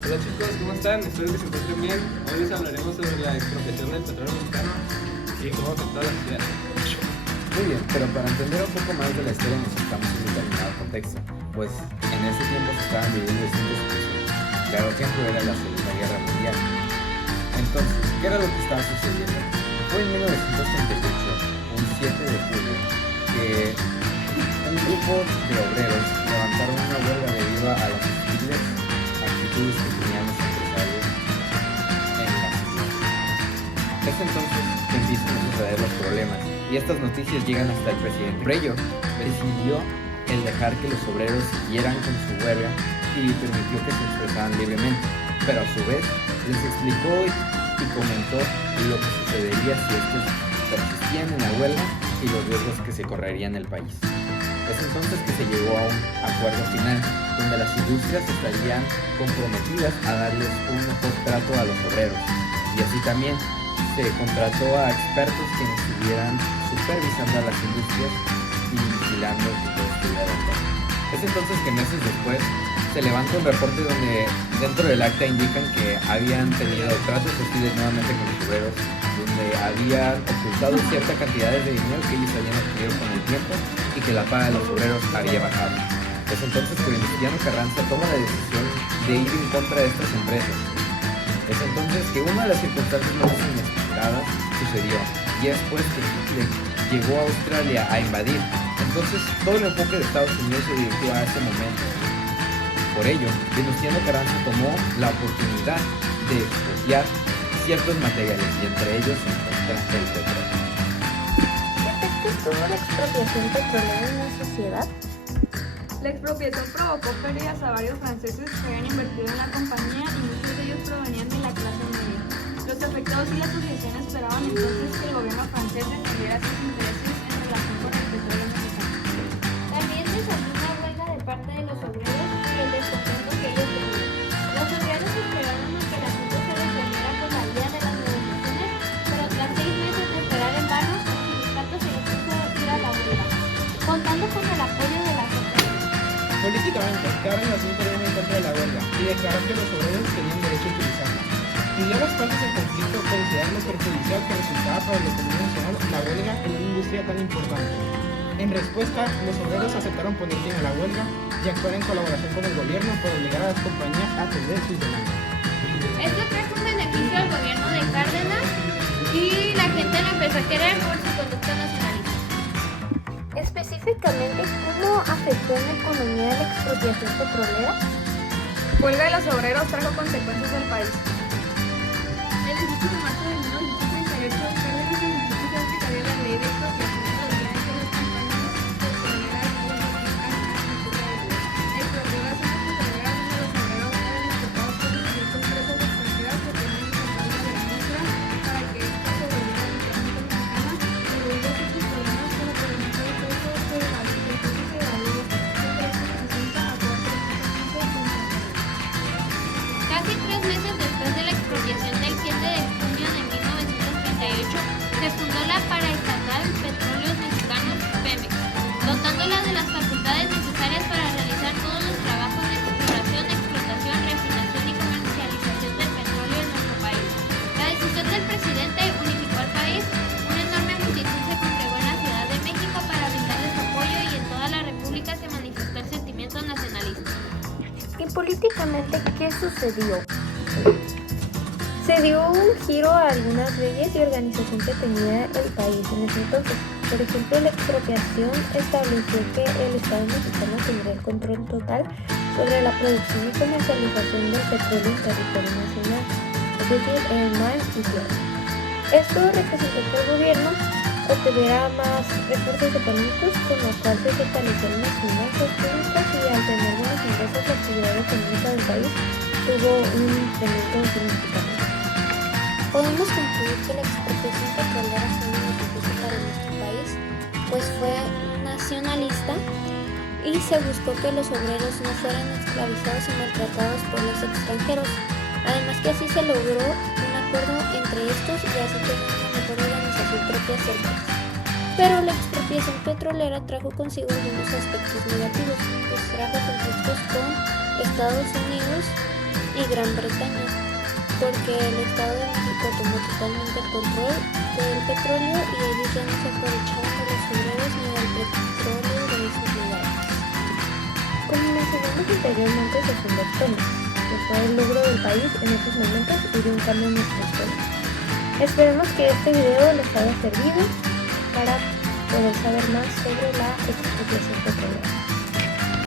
Hola chicos, ¿cómo están? Espero que se encuentren bien. Hoy les hablaremos sobre la expropiación del petróleo mexicano y cómo afectó a la sociedad. Muy bien, pero para entender un poco más de la historia necesitamos un determinado contexto, pues en ese tiempo se estaban viviendo distintas situaciones. Claro ejemplo era la Segunda Guerra Mundial. Entonces, ¿qué era lo que estaba sucediendo? Fue en 1938, un 7 de julio, que un grupo de obreros levantaron una huelga debido a las hostiles actitudes que tenían los empresarios en la ciudad. Es entonces que empiezan a suceder los problemas y estas noticias llegan hasta el presidente. Por ello, decidió el dejar que los obreros siguieran con su huelga y permitió que se expresaran libremente, pero a su vez les explicó y comentó lo que sucedería si estos persistían en la huelga y los riesgos que se correrían en el país. Es entonces que se llegó a un acuerdo final donde las industrias estarían comprometidas a darles un mejor trato a los obreros y así también se contrató a expertos quienes estuvieran supervisando a las industrias y vigilando que todo estuviera bien. Es entonces que meses después se levanta un reporte donde dentro del acta indican que habían tenido tratos hostiles nuevamente con los obreros, donde habían ocultado cierta cantidad de dinero que ellos habían adquirido con el tiempo y que la paga de los obreros había bajado. Es entonces que Venustiano Carranza toma la decisión de ir en contra de estas empresas. Es entonces que una de las circunstancias más inesperadas sucedió, y es pues que Hitler llegó a Australia a invadir. Entonces todo el enfoque de Estados Unidos se dirigió a ese momento. Por ello, Venustiano Carranza tomó la oportunidad de expropiar ciertos materiales y entre ellos se encuentra el petróleo. ¿Qué efectos tuvo la expropiación petrolera en la sociedad? La expropiación provocó pérdidas a varios franceses que habían invertido en la compañía y muchos de ellos provenían de la clase media. Los afectados y la asociación esperaban entonces que el gobierno francés defendiera sus intereses en relación con el petróleo mexicano. También desató una huelga de parte de los obreros y el descontento que ellos tenían. Los obreros esperaron a que el asunto se resolviera con la vía de las negociaciones, pero tras 6 meses de esperar en vano, el sindicato se les puso a ir a la huelga, contando con el apoyo de la sociedad. Políticamente, Cárdenas intervino en contra de la huelga y declaró que los obreros tenían derecho a utilizarla. Pidió a las partes en conflicto considerar lo perjudicial que resultaba para la economía nacional la huelga en una industria tan importante. En respuesta, los obreros aceptaron poner fin a la huelga y actuar en colaboración con el gobierno para obligar a las compañías a atender sus demandas. Esto trajo un beneficio al gobierno de Cárdenas y la gente lo empezó a querer por su conducta nacionalista. Específicamente, ¿cómo afectó en la economía la expropiación petrolera? Huelga de los obreros trajo consecuencias al país. El 18 de marzo de 1938, Cárdenas anunció que se aplicaría la ley de expropiación de los bienes de las compañías petroleras expropió las zonas petroleras donde los obreros eran explotados por diferentes empresas extranjeras que tenían que comprar la demanda para que éstas se volvieran literalmente mexicanas, pero hubo ciertos problemas con la problemática de precio de la ley de precios de valor de 360 a 415. Casi 3 meses después de la expropiación del 7 de junio de 1938, se fundó la Paraestatal Petróleos Mexicanos, Pemex, dotándola de las facultades necesarias para realizar todos los trabajos de exploración, explotación, refinación y comercialización del petróleo en nuestro país. La decisión del presidente unificó al país, una enorme multitud se congregó en la Ciudad de México para brindarles apoyo y en toda la República se manifestó el sentimiento nacionalista. ¿Y políticamente qué sucedió? Se dio un giro a algunas leyes y organización que tenía el país en ese entonces. Por ejemplo, la expropiación estableció que el Estado mexicano tendría el control total sobre la producción y comercialización del petróleo en territorio nacional, es decir, en el mar y tierra. Esto representó que el gobierno obtuviera más recursos económicos, con lo cual se fortalecieron las finanzas públicas y al tener buenos ingresos la actividad económica del país tuvo un incremento significativo. Podemos concluir que la expropiación petrolera fue un beneficio para nuestro país, pues fue nacionalista y se buscó que los obreros no fueran esclavizados y maltratados por los extranjeros. Además que así se logró un acuerdo entre estos y así tener una mejor organización propia hacia el país. Pero la expropiación petrolera trajo consigo algunos aspectos negativos, pues trajo conflictos con Estados Unidos y Gran Bretaña, porque el Estado de México tomó totalmente el control del petróleo y ellos ya no se aprovechaban de los obreros ni del petróleo de esos lugares. Como mencionamos anteriormente, se fundó Pemex, que fue el logro del país en esos momentos y de un cambio en nuestra historia. Esperemos que este video les haya servido para poder saber más sobre la expropiación petrolera.